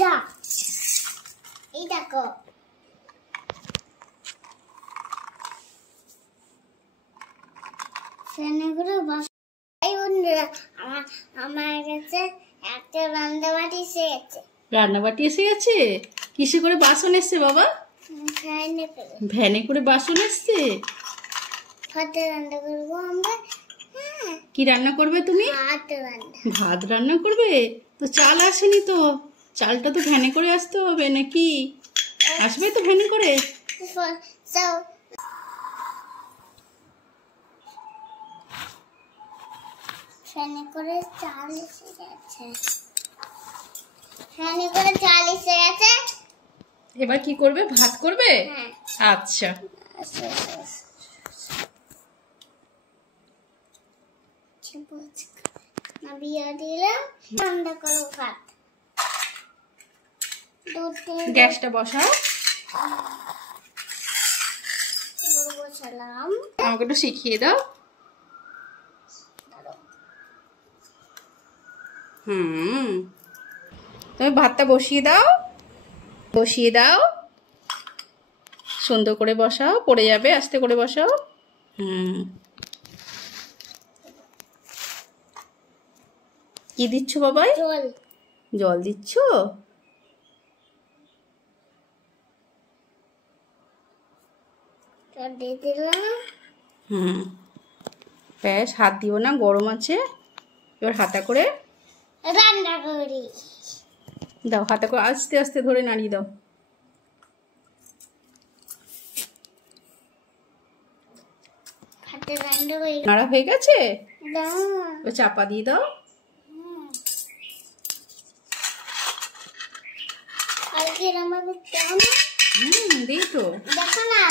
যা এই দেখো সেনেগুলো এই বন্ধুরা আমার কাছে একটা রান্নাবাটি এসে গেছে। রান্নাবাটি এসে গেছে? কিসে করে বাসন এসছে বাবা? ভ্যানে করে বাসন এসছে। ভাত রান্না করবো আমরা। কি রান্না করবে তুমি? ভাত রান্না করবে? তো চাল আসেনি তো, চালটা তো ভ্যানে করে আসতে হবে নাকি? আসবে তো ভ্যানে করে? ভ্যানে করে চাল এসে গেছে। ভ্যানে করে চাল এসে গেছে। এবার কি করবে? ভাত করবে? আচ্ছা গ্যাসটা বসাও। বসালাম। আমাকে একটু শিখিয়ে দাও। তুমি ভাতটা বসিয়ে দাও, বসিয়ে দাও, সুন্দর করে বসাও, পড়ে যাবে, আস্তে করে বসাও। কি দিচ্ছ বাবাই? জল। জল দিচ্ছ? ব্যাস, হাত দিও না, গরম আছে। এবার হাতা করে রান্না করি। দাও, হাতা করে আস্তে আস্তে ধরে নাড়িয়ে দাও। নাড়া হয়ে গেছে? চাপা দিয়ে দাও। দিই তো, দেখো না।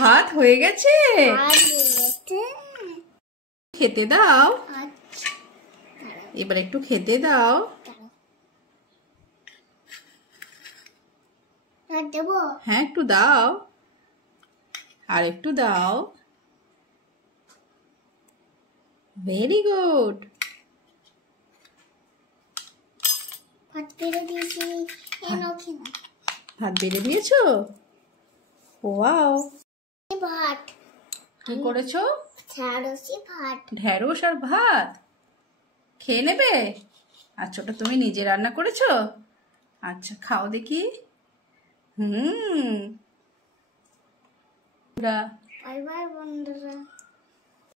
ভাত হয়ে গেছে। খেতে দাও, এবার একটু খেতে দাও। হ্যাঁ একটু দাও, আর একটু দাও। Very good. ভাত বেড়ে দিয়েছি। ভাত বেড়ে দিয়েছো? ওয়াও। ভাত কি করেছো? ভাত, ঢেঁড়স আর ভাত খেয়ে নেবে? আচ্ছা, ওটা তুমি নিজে রান্না করেছো? আচ্ছা, খাও দেখি। বাই বাই বন্ধুরা।